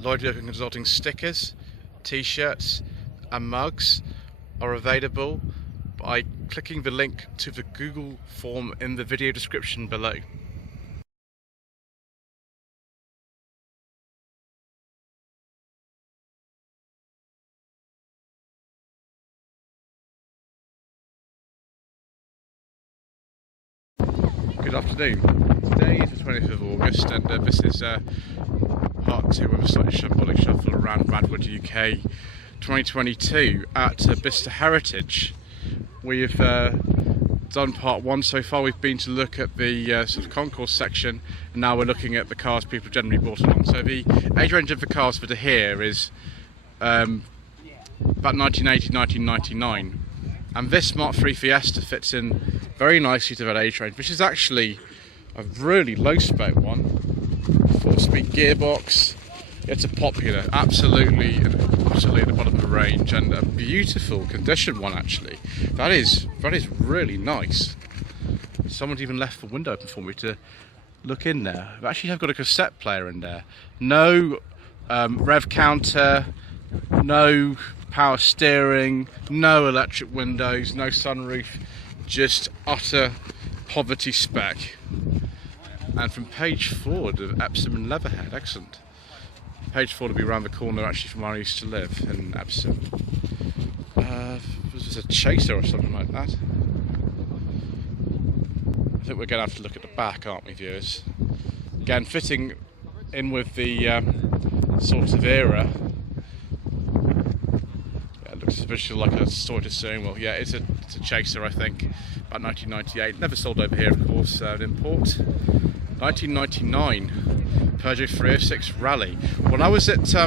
Lloyd UK Consulting stickers, t-shirts and mugs are available by clicking the link to the Google form in the video description below. Good afternoon. Today is the 20th of August and this is part 2 of a Slightly Shambolic Shuffle around RADwood UK 2022 at Bicester Heritage. We've done part 1 so far. We've been to look at the sort of concourse section, and now we're looking at the cars people generally brought along. So the age range of the cars that are here is about 1980 1999, and this Mark III Fiesta fits in very nicely to that age range, which is actually a really low spec one. 4-speed gearbox. It's a popular, absolutely at the bottom of the range, and a beautiful condition one actually. That is really nice. Someone's even left the window open for me to look in there. I actually have got a cassette player in there. No rev counter, no power steering, no electric windows, no sunroof, just utter poverty spec. And from page 4 to Epsom and Leatherhead, excellent. Page 4 to be around the corner actually from where I used to live in Epsom. Was this a chaser or something like that? I think we're going to have to look at the back, aren't we, viewers? Again, fitting in with the sort of era. Yeah, it looks especially like a sort of steering wheel. Yeah, it's a chaser, I think. About 1998. Never sold over here, of course, an import. 1999 Peugeot 306 Rally. When I was at the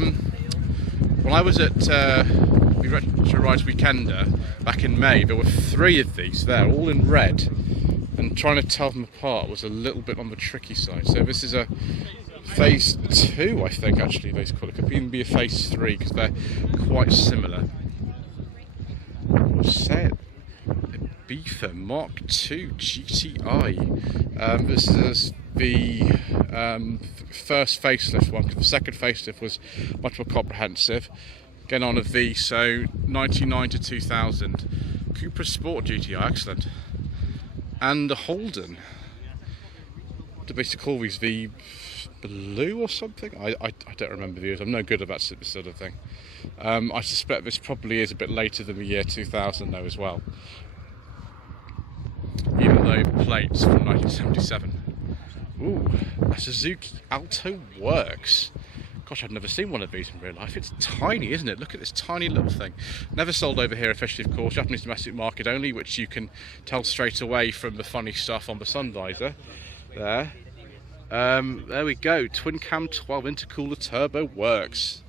Retro Rides Weekender back in May, there were 3 of these there, all in red, and trying to tell them apart was a little bit on the tricky side. So this is a phase 2, I think, actually. Those call it. Could even be a phase 3 because they're quite similar. What's that? Beefer Mark II GTI. This is the first facelift one. The second facelift was much more comprehensive. Again on a V, so 99 to 2000. Cupra Sport GTI, excellent. And the Holden. What do they used to call these? The Blue or something? I don't remember the years. I'm no good about this sort of thing. I suspect this probably is a bit later than the year 2000 though as well. Even though plates from 1977. Ooh, a Suzuki Alto Works. Gosh, I've never seen one of these in real life. It's tiny, isn't it? Look at this tiny little thing. Never sold over here officially, of course. Japanese domestic market only, which you can tell straight away from the funny stuff on the sun visor. There. There we go. Twin cam 12 intercooler turbo works.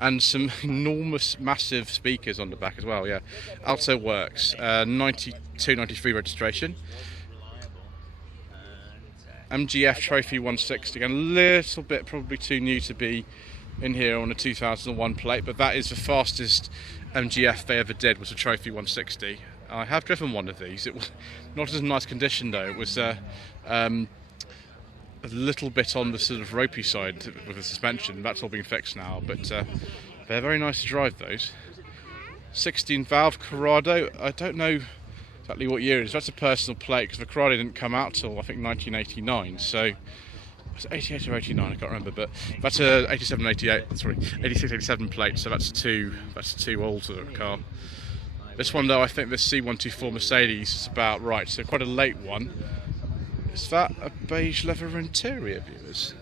And some enormous, massive speakers on the back as well, yeah. Alto Works, 92, 93 registration. MGF Trophy 160, again, a little bit probably too new to be in here on a 2001 plate, but that is the fastest MGF they ever did, was a Trophy 160. I have driven one of these. It was not as nice condition though. It was a little bit on the sort of ropey side with the suspension. That's all been fixed now, but they're very nice to drive, those. 16 valve Corrado. I don't know exactly what year it is. That's a personal plate because the Corrado didn't come out till I think 1989. So was it 88 or 89? I can't remember. But that's a 87, 88. Sorry, 86, 87 plate. So that's too old for the car. This one though, I think the C124 Mercedes is about right. So quite a late one. Is that a beige leather interior, viewers?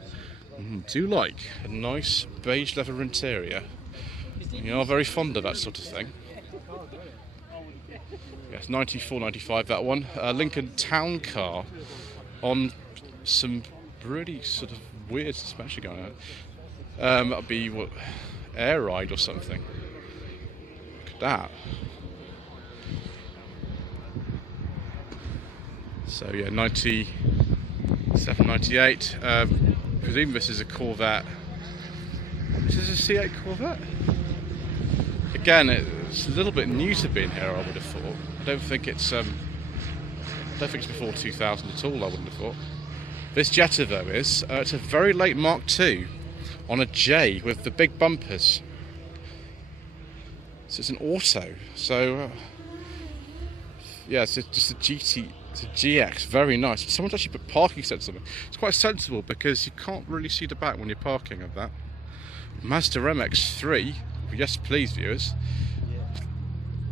Do like a nice beige leather interior. You are very fond of that sort of thing. Yes, 94, 95 that one. Lincoln Town Car on some really sort of weird suspension going on. That'll be what, Air Ride or something. Look at that. So yeah, 97, 98. Presume this is a Corvette. Is this a C8 Corvette? Again, it's a little bit new to being here, I would have thought. I don't think it's before 2000 at all, I wouldn't have thought. This Jetta though is, it's a very late Mark II. on a J with the big bumpers. So it's an auto. So yeah, it's just a GT, it's a GX, very nice. Someone's actually put parking sensors on it. It's quite sensible because you can't really see the back when you're parking of that. Mazda MX-3, yes please viewers.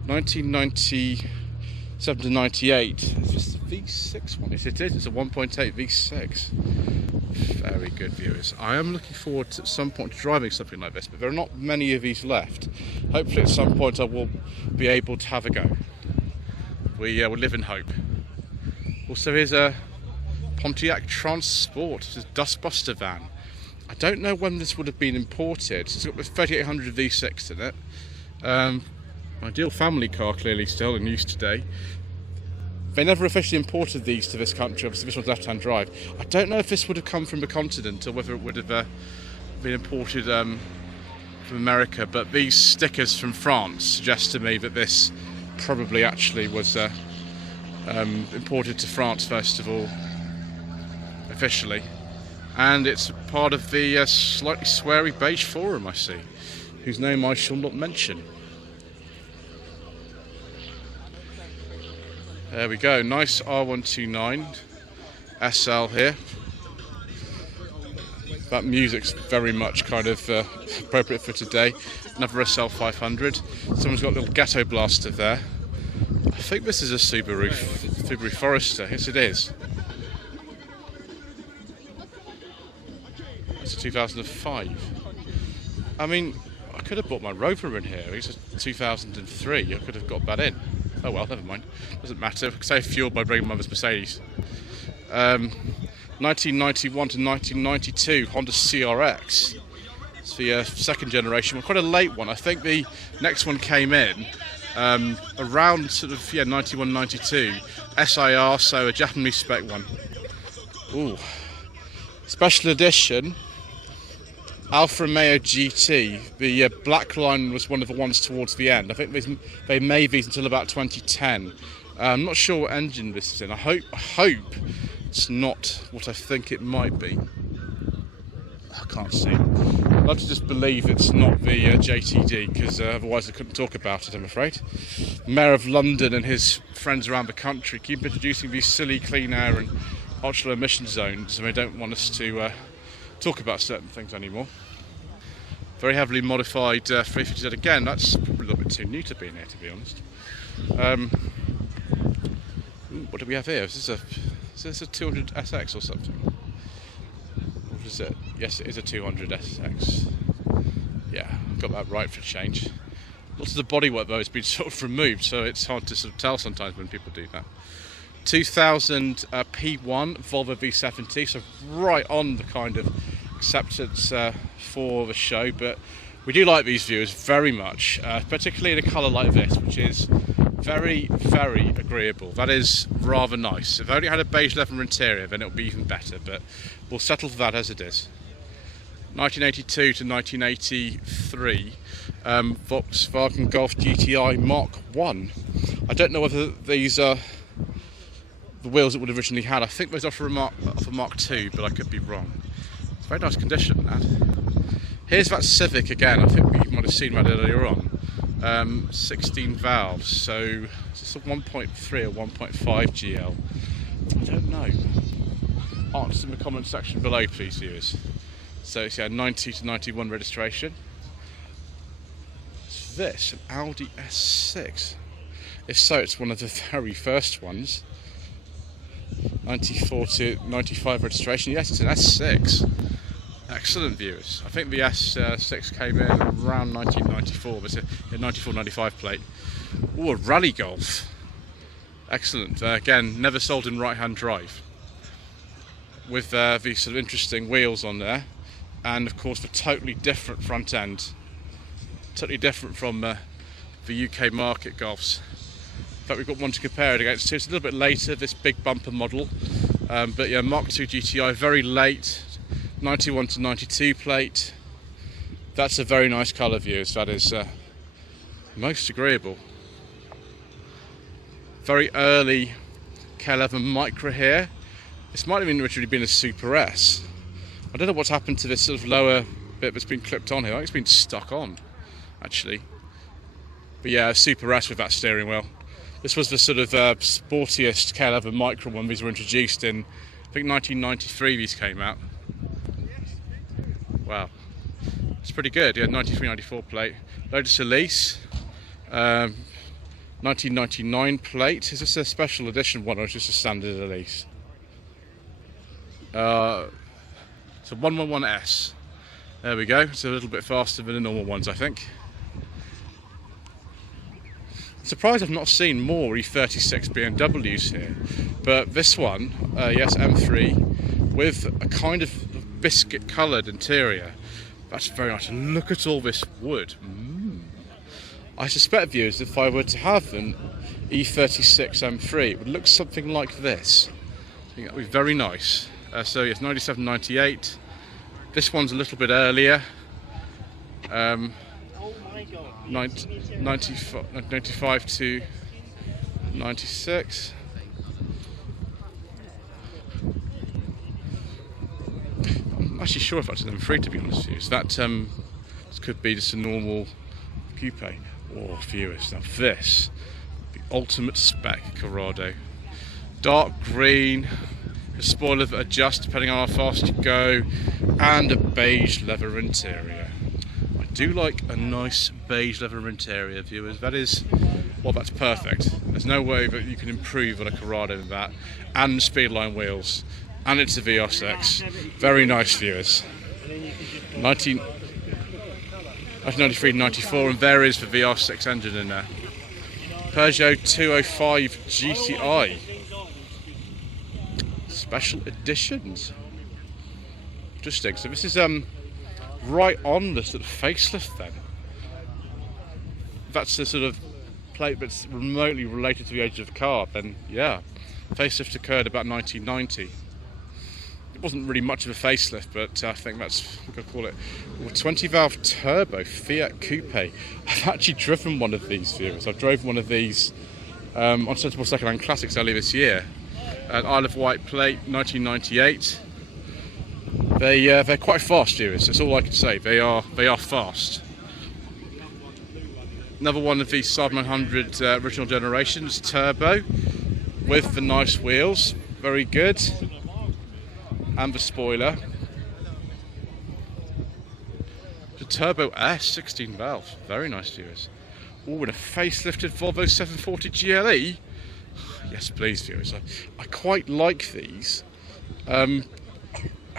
1997 to 98. Is this the V6 one? Yes it is, it's a 1.8 V6. Very good viewers. I am looking forward to, at some point to driving something like this, but there are not many of these left. Hopefully at some point I will be able to have a go. We live in hope. Also here's a Pontiac Transport, this is Dustbuster van. I don't know when this would have been imported. It's got the 3800 V6 in it. Ideal family car clearly still in use today. They never officially imported these to this country, obviously this one's left-hand drive. I don't know if this would have come from the continent or whether it would have been imported from America, but these stickers from France suggest to me that this probably actually was imported to France first of all, officially. And it's part of the slightly sweary beige forum I see, whose name I shall not mention. There we go, nice R129 SL here. That music's very much kind of appropriate for today. Another SL 500. Someone's got a little ghetto blaster there. I think this is a Subaru Forester, yes it is. It's a 2005. I mean, I could have bought my Rover in here. It's a 2003. I could have got that in. Oh well, never mind. Doesn't matter. Save fuel by bringing mother's Mercedes. 1991 to 1992 Honda CRX. It's the second generation one, quite a late one. I think the next one came in around sort of 91, 92. SIR, so a Japanese spec one. Ooh, special edition. Alfa Romeo GT, the black line was one of the ones towards the end. I think they made these until about 2010. I'm not sure what engine this is in. I hope it's not what I think it might be. I can't see. I'd love to just believe it's not the JTD, because otherwise I couldn't talk about it, I'm afraid. Mayor of London and his friends around the country keep introducing these silly clean air and ultra emission zones, and they don't want us to talk about certain things anymore. Very heavily modified 350Z again. That's probably a little bit too new to be in here, to be honest. What do we have here? Is this a 200 SX or something? What is it? Yes, it is a 200 SX. Yeah, got that right for a change. Lots of the bodywork though has been sort of removed, so it's hard to sort of tell sometimes when people do that. 2000 P1 Volvo V70, so right on the kind of acceptance for the show, but we do like these viewers very much, particularly in a colour like this, which is very, very agreeable. That is rather nice. If it only had a beige leather interior, then it would be even better, but we'll settle for that as it is. 1982 to 1983 Volkswagen Golf GTI Mark I. I don't know whether these are the wheels it would have originally had. I think those are for a Mark II, but I could be wrong. It's a very nice condition, that. Here's that Civic again. I think we might have seen that earlier on. 16 valves, so is this a 1.3 or 1.5 GL? I don't know. Answer in the comment section below, please, viewers. So it's 90 to 91 registration. Is this an Audi S6? If so, it's one of the very first ones. 94 to 95 registration. Yes, it's an S6. Excellent, viewers. I think the S6 came in around 1994. But it's a 94-95 plate. Oh, a Rally Golf. Excellent. Again, never sold in right-hand drive. With these sort of interesting wheels on there, and of course the totally different front end. Totally different from the UK market Golfs. In fact, we've got one to compare it against too. It's a little bit later, this big bumper model. But yeah, Mark II GTI, very late, 91 to 92 plate. That's a very nice colour, viewers. That is most agreeable. Very early K11 Micra here. This might have originally been a Super S. I don't know what's happened to this sort of lower bit that's been clipped on here. I think it's been stuck on, actually. But yeah, Super S with that steering wheel. This was the sort of sportiest K11 Micra when these were introduced in, I think 1993 these came out. Wow. It's pretty good, yeah, 93-94 plate. Lotus Elise, 1999 plate. Is this a special edition one or is this a standard Elise? It's a 111S. There we go, it's a little bit faster than the normal ones, I think. I'm surprised I've not seen more E36 BMWs here, but this one, yes, M3, with a kind of biscuit coloured interior. That's very nice. Look at all this wood. I suspect, viewers, if I were to have an E36 M3, it would look something like this. I think that would be very nice. So yes, 97, 98. This one's a little bit earlier. 95 to 96. I'm actually sure if that's an M3, to be honest with you. So that this could be just a normal coupe. Oh, viewers, now this, the ultimate spec Corrado. Dark green, a spoiler that adjusts depending on how fast you go, and a beige leather interior. I do like a nice beige leather interior, viewers. That is, well, that's perfect. There's no way that you can improve on a Corrado than that. And Speedline wheels. And it's a V6. Very nice, viewers. 1993-94, and there is the VR6 engine in there. Peugeot 205 GTI. Special editions. Interesting. So this is right on the sort of facelift then. That's the sort of plate that's remotely related to the age of the car, then yeah. Facelift occurred about 1990. It wasn't really much of a facelift, but I think that's, we're going to call it, a 20 valve turbo Fiat Coupe. I've actually driven one of these, viewers. I drove one of these on Sensible Secondhand Classics earlier this year. An Isle of Wight plate, 1998. They're quite fast, viewers. That's all I can say. They are fast. Another one of these Saab 900 original generations, turbo, with the nice wheels. Very good. And the spoiler. The Turbo S, 16 valve. Very nice, viewers. Oh, and a facelifted Volvo 740 GLE. Yes, please, viewers. I quite like these. And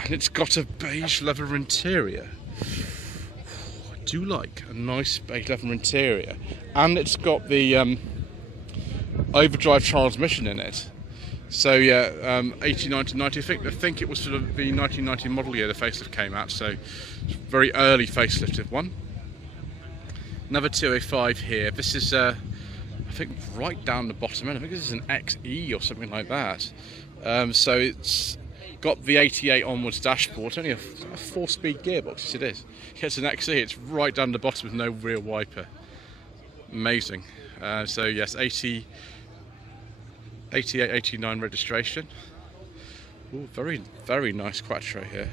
it's got a beige leather interior. I do like a nice beige leather interior. And it's got the overdrive transmission in it. So yeah, 89 to 90. I think it was sort of the 1990 model year the facelift came out. So it's a very early facelifted one. Another 205 here. This is I think right down the bottom end. I think this is an XE or something like that. So it's got the 88 onwards dashboard. It's only a 4-speed gearbox. Yes, it is. It's an XE. It's right down the bottom with no rear wiper. Amazing. So yes, 88, 89 registration. Ooh, very, very nice Quattro here.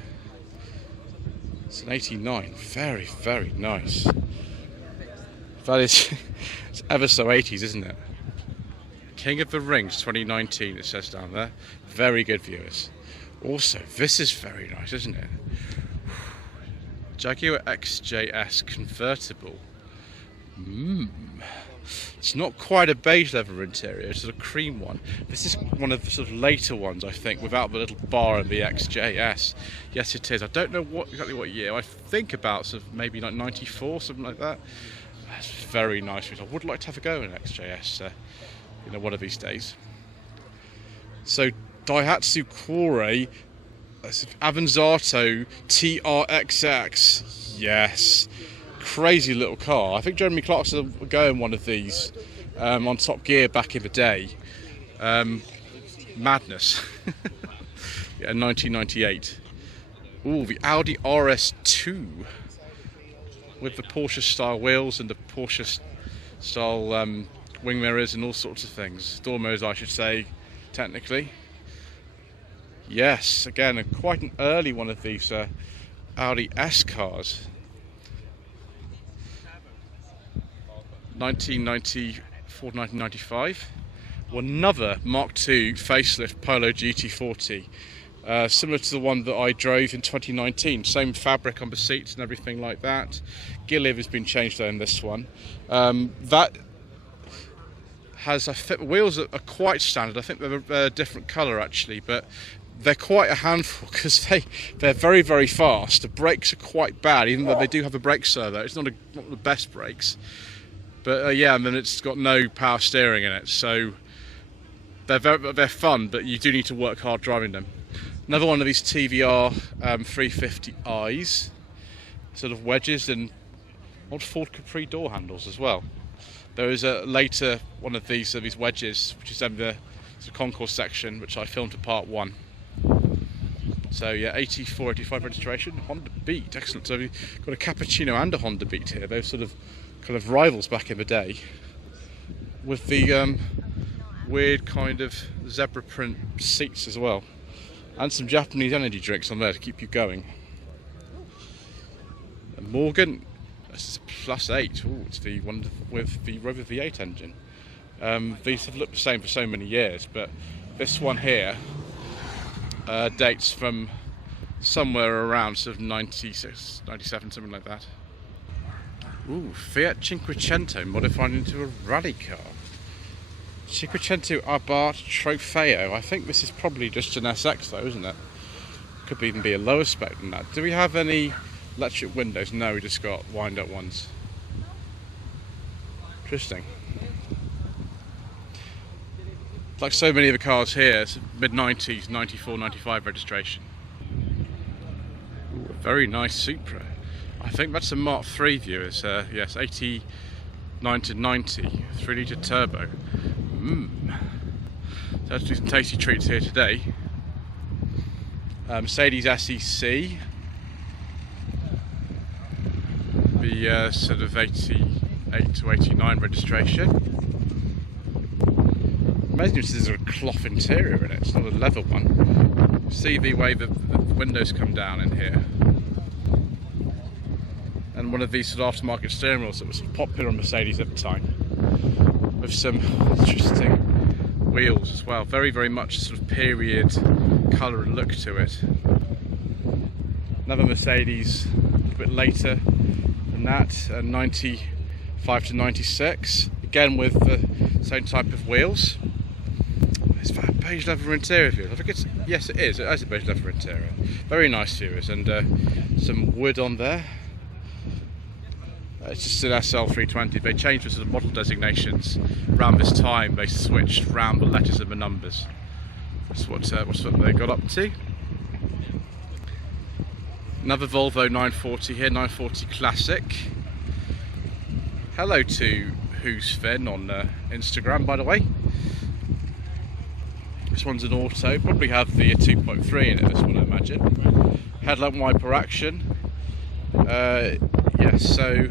It's an 89. Very, very nice. That is, it's ever so 80s, isn't it? King of the Rings 2019, it says down there. Very good, viewers. Also, this is very nice, isn't it? Jaguar XJS convertible. It's not quite a beige leather interior, it's a cream one. This is one of the sort of later ones, I think, without the little bar and the XJS. Yes, it is. I don't know exactly what year. I think about sort of maybe like 94, something like that. That's very nice. I would like to have a go in an XJS, one of these days. So Daihatsu Kore, Avanzato TRXX. Yes. Crazy little car. I think Jeremy Clarkson was going one of these on Top Gear back in the day. Madness. Yeah, 1998. Ooh, the Audi RS2 with the Porsche style wheels and the Porsche style wing mirrors and all sorts of things. Door mirrors, I should say, technically. Yes, again, quite an early one of these Audi S cars. 1994 to 1995. Another Mark II facelift Polo GT40. Similar to the one that I drove in 2019. Same fabric on the seats and everything like that. Gear lever has been changed though in this one. That has, I think, the wheels are quite standard. I think they're a different colour actually, but they're quite a handful because they're very, very fast. The brakes are quite bad, even though they do have a brake servo. It's not the best brakes. But yeah, and then it's got no power steering in it. So they're fun, but you do need to work hard driving them. Another one of these TVR 350i's, sort of wedges and old Ford Capri door handles as well. There is a later one of these wedges, which is in the concourse section, which I filmed for part 1. So yeah, 84, 85 registration, Honda Beat, excellent. So we've got a Cappuccino and a Honda Beat here. Those sort of kind of rivals back in the day, with the weird kind of zebra print seats as well. And some Japanese energy drinks on there to keep you going. And Morgan, this is a +8. Ooh, it's the one with the Rover V8 engine. These have looked the same for so many years, but this one here dates from somewhere around sort of 96, 97, something like that. Ooh, Fiat Cinquecento modified into a rally car. Cinquecento Abarth Trofeo. I think this is probably just an SX though, isn't it? Could even be a lower spec than that. Do we have any electric windows? No, we just got wind-up ones. Interesting. Like so many of the cars here, it's mid-90s, 94, 95 registration. Ooh, a very nice Supra. I think that's a Mark III viewers. Yes, 89 to 90, 3-litre turbo. So let's do some tasty treats here today. Mercedes SEC, the sort of 88 to 89 registration. Amazing this is a cloth interior in it, it's not a leather one. See the way the windows come down in here. And one of these sort of aftermarket steering wheels that was popular on Mercedes at the time, with some interesting wheels as well. Very, very much sort of period colour and look to it. Another Mercedes a little bit later than that, 95 to 96, again with the same type of wheels. It's a beige leather interior viewers. I think it's, yes it is, it has a beige leather interior. Very nice viewers, and some wood on there. It's just an SL320. They changed the sort of model designations around this time. They switched around the letters and the numbers. That's what they got up to. Another Volvo 940 here, 940 Classic. Hello to Who's Finn on Instagram, by the way. This one's an auto. Probably have the 2.3 in it, this one I imagine. Headlamp wiper action. Yes, so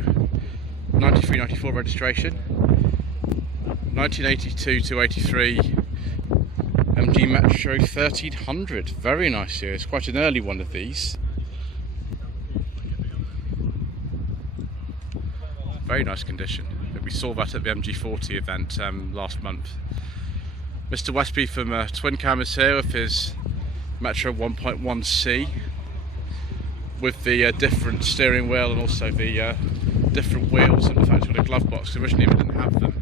93, 94 registration, 1982 to 83 MG Metro 1300, very nice here, it's quite an early one of these. Very nice condition, we saw that at the MG40 event last month. Mr Westby from Twin Cameras here with his Metro 1.1C. With the different steering wheel and also the different wheels, and the fact it's got a glove box. Originally we didn't have them.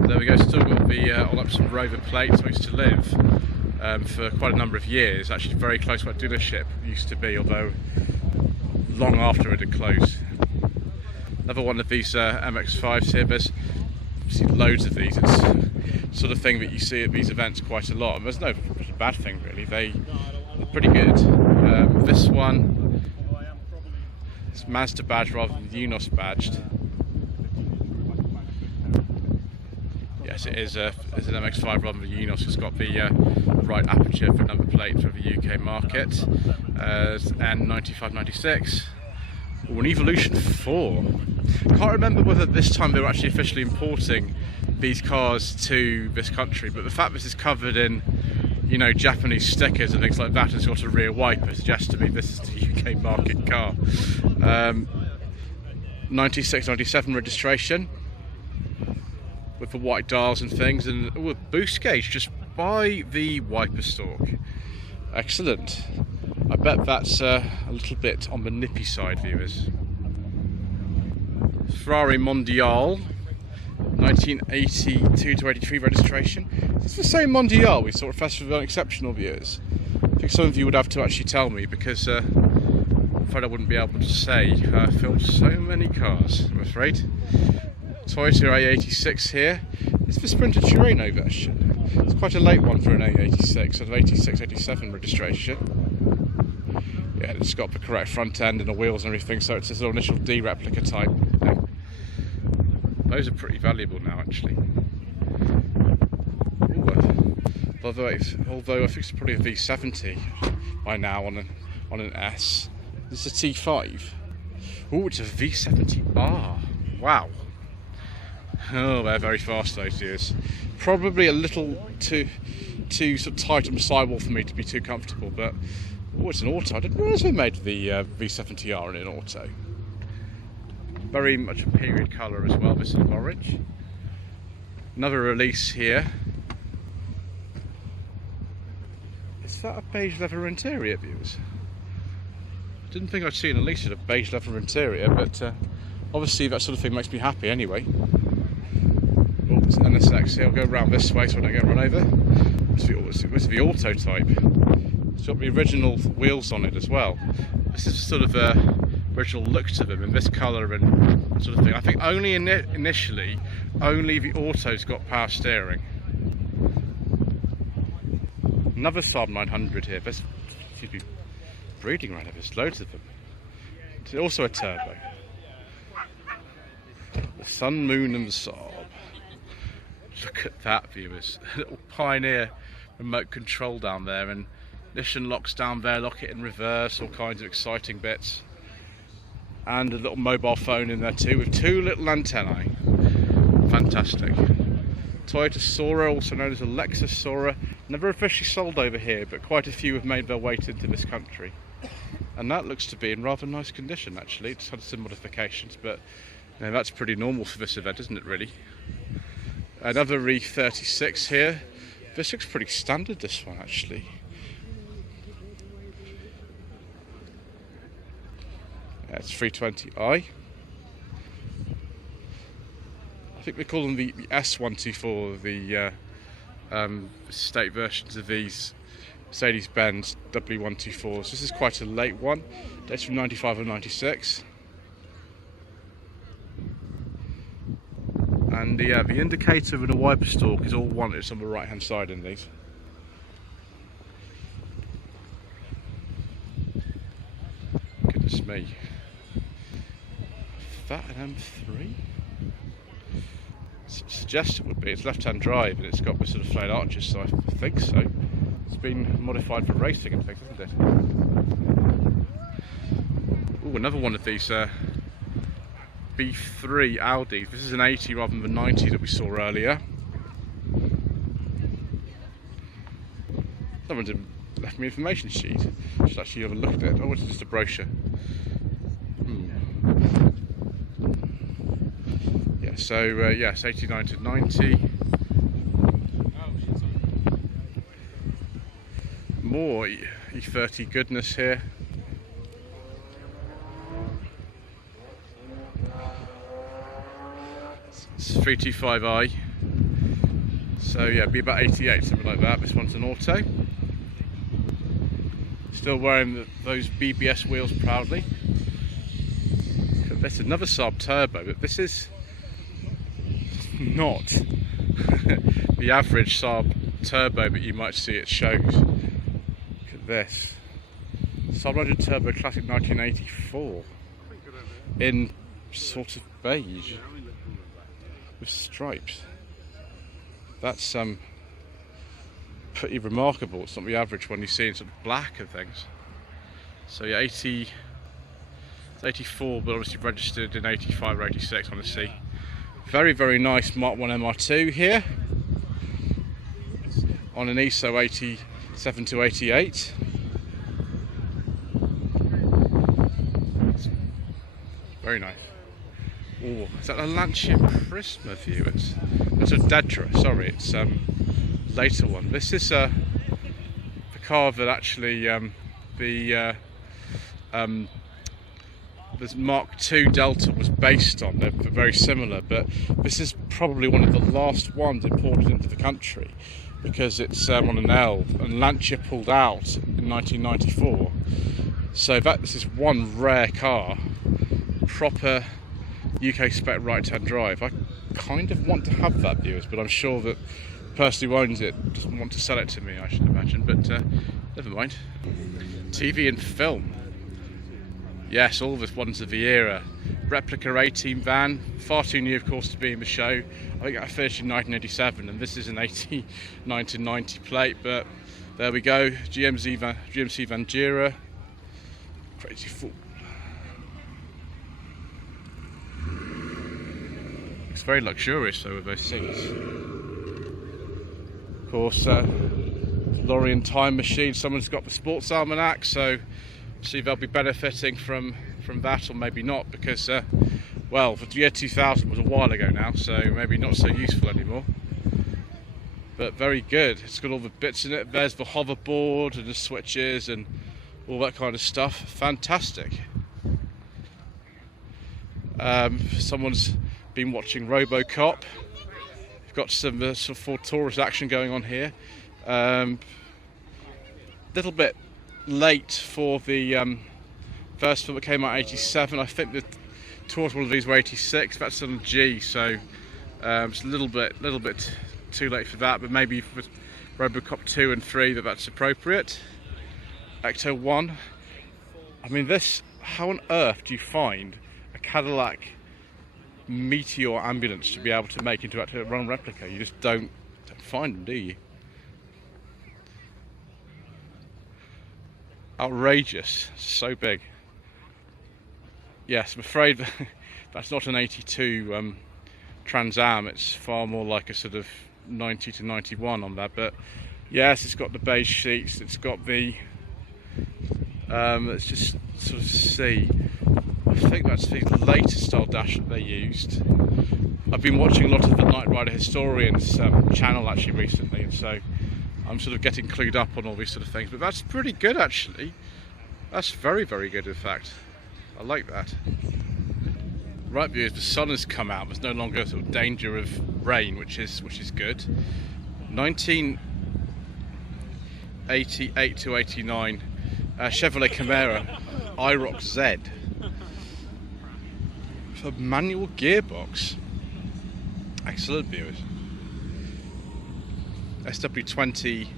There we go, still got the Epsom Rover plates. I used to live for quite a number of years, actually very close to where dealership used to be, although long after it had closed. Another one of these MX-5s here. There's loads of these. It's the sort of thing that you see at these events quite a lot, and there's no bad thing really. They're pretty good. This one, it's Mazda badge rather than Unos badged. Yes, it is an MX-5 rather than Unos. It's got the right aperture for number plate for the UK market. And 9596. Oh, an Evolution 4. I can't remember whether this time they were actually officially importing these cars to this country, but the fact this is covered in you know, Japanese stickers and things like that, and sort of rear wiper suggests to me this is the UK market car. 96, 97 registration with the white dials and things, and a boost gauge just by the wiper stalk. Excellent. I bet that's a little bit on the nippy side, viewers. Ferrari Mondial, 1982 to 83 registration. It's the same Mondial we saw at Festival of Unexceptional, viewers. I think some of you would have to actually tell me, because I'm afraid I wouldn't be able to say. I filmed so many cars, I'm afraid. Toyota A86 here. It's the Sprinter Torino version. It's quite a late one for an A86, sort of 86, 87 registration. Yeah, it's got the correct front end and the wheels and everything, so it's a sort of initial D replica type thing. Those are pretty valuable now, actually. Ooh, although I think it's probably a V70 by now on an S. This is a T5. Oh, it's a V70R. Wow. Oh, they're very fast, those years. Probably a little too sort of tight on the sidewall for me to be too comfortable, but oh, it's an auto. I didn't realise they made the V70R in an auto. Very much a period colour as well, this sort of orange. Another release here. Is that a beige leather interior, viewers? I didn't think I'd seen at least a beige leather interior, but obviously that sort of thing makes me happy anyway. Oh, it's an NSX here. I'll go around this way so I don't get run over. It's the auto type. It's got the original wheels on it as well. This is sort of original look to them in this colour and sort of thing. I think only initially, only the auto's got power steering. Another Saab 900 here. There's seems to be breeding around here. There's loads of them. It's also a turbo. The Sun, Moon and the Saab. Look at that, viewers. A little Pioneer remote control down there, and ignition locks down there, lock it in reverse, all kinds of exciting bits. And a little mobile phone in there too, with two little antennae. Fantastic. Toyota Sora, also known as a Lexus Sora. Never officially sold over here, but quite a few have made their way into this country. And that looks to be in rather nice condition, actually. It's had some modifications, but you know, that's pretty normal for this event, isn't it, really? Another E36 here. This looks pretty standard, this one, actually. Yeah, it's 320i. I think they call them the S124, the state versions of these Mercedes-Benz W124s. This is quite a late one. Dates from 95 and 96. And the indicator and the wiper stalk is all one. It's on the right hand side in these. Goodness me. Is that an M3? Suggest it would be. It's left hand drive and it's got the sort of flared arches, so I think so. It's been modified for racing and things, hasn't it? Ooh, another one of these B3 Audi. This is an 80 rather than the 90 that we saw earlier. Someone left me an information sheet. I should actually have a look at it. Oh, it's just a brochure. Yeah, so yes, 89 to 90. More E30 goodness here. It's 325i. So yeah, it'd be about 88, something like that. This one's an auto. Still wearing those BBS wheels proudly. That's another Saab turbo, but this is not the average Saab turbo that you might see at shows. Look at this. Saab 900 Turbo Classic 1984 in sort of beige with stripes. That's pretty remarkable. It's not the average one you see in sort of black and things. So yeah, 80. It's 84, but obviously registered in 85 or 86 on the C. Very, very nice Mark 1 MR2 here. On an ESO 7-88. Very nice. Oh, is that a Lancia Prisma view? It's a Dedra, sorry, it's later one. This is the car that actually the Mark II Delta was based on. They're very similar, but this is probably one of the last ones imported into the country because it's on an L, and Lancia pulled out in 1994. So this is one rare car, proper UK spec right-hand drive. I kind of want to have that, viewers, but I'm sure that the person who owns it doesn't want to sell it to me, I should imagine, but never mind. TV and film. Yes, all the ones of the era. Replica 18 van, far too new of course to be in the show. I think I finished in 1987 and this is an 89 to 90 plate, but there we go. GMC Vangira. Crazy fool. It's very luxurious though with those seats. Of course, DeLorean time machine. Someone's got the sports almanac, so see they'll be benefiting from that, or maybe not, because well, the year 2000 was a while ago now, so maybe not so useful anymore. But very good. It's got all the bits in it. There's the hoverboard and the switches and all that kind of stuff. Fantastic. Someone's been watching RoboCop. We've got some sort of Ford Taurus action going on here. Little bit late for the first film that came out in 87. I think the Taurus one of these were 86. That's on a G, so it's a little bit too late for that. But maybe for RoboCop 2 and 3 that's appropriate. Ecto 1. I mean, this. How on earth do you find a Cadillac Meteor ambulance to be able to make into a run replica? You just don't find them, do you? Outrageous, so big. Yes, I'm afraid that's not an 82 Trans Am. It's far more like a sort of 90 to 91 on that. But yes, it's got the beige seats. It's got the let's just sort of see. I think that's the later style dash that they used. I've been watching a lot of the Knight Rider Historians channel actually recently, and so I'm sort of getting clued up on all these sort of things. But that's pretty good actually. That's very, very good in fact. I like that. Right, viewers, the sun has come out. There's no longer sort of danger of rain, which is good. 1988 to 89 Chevrolet Camaro IROC Z. A manual gearbox. Excellent, viewers. SW20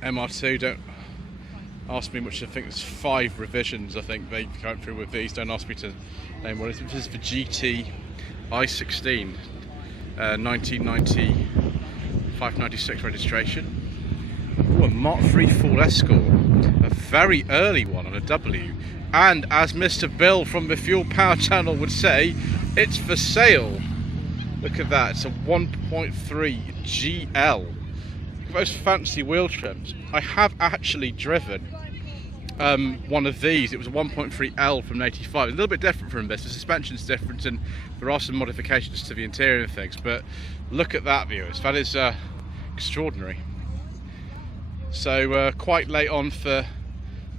MR2. Don't ask me much. I think there's 5 revisions I think they've gone through with these. Don't ask me to name what it is. This is the GT I16 1990 596 registration. Ooh, a Mark III Ford Escort, a very early one on a W. And as Mr. Bill from the Fuel Power channel would say, it's for sale. Look at that, it's a 1.3 GL. Those fancy wheel trims. I have actually driven one of these. It was a 1.3L from 85. A little bit different from this. The suspension's different and there are some modifications to the interior and things. But look at that, viewers. That is extraordinary. So quite late on for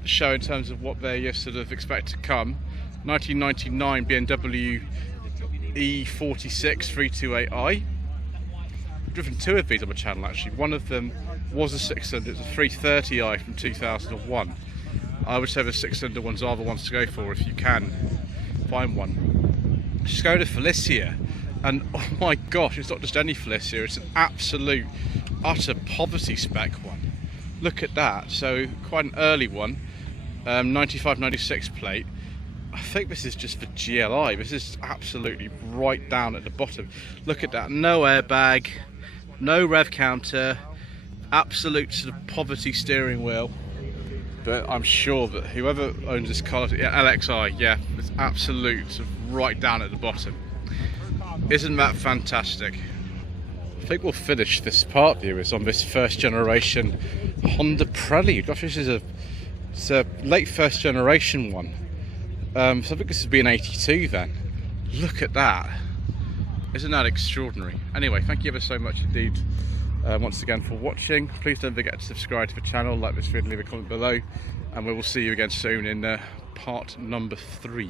the show in terms of what they sort of expect to come. 1999 BMW E46 328i. I've driven 2 of these on my channel actually. One of them was a 600, it was a 330i from 2001. I would say the 600 ones are the ones to go for if you can find one. Skoda Felicia, and oh my gosh, it's not just any Felicia, it's an absolute utter poverty spec one. Look at that. So quite an early one, 95-96 plate. I think this is just for GLI. This is absolutely right down at the bottom. Look at that, no airbag, no rev counter, absolute sort of poverty steering wheel. But I'm sure that whoever owns this car, yeah, LXI, yeah, it's absolute sort of right down at the bottom. Isn't that fantastic? think we'll finish this part, viewers, on this first generation Honda Prelude. Gosh, it's a late first generation one. So I think this would be an 82 then. Look at that. Isn't that extraordinary? Anyway, thank you ever so much indeed once again for watching. Please don't forget to subscribe to the channel, like this video, leave a comment below, and we will see you again soon in part number 3.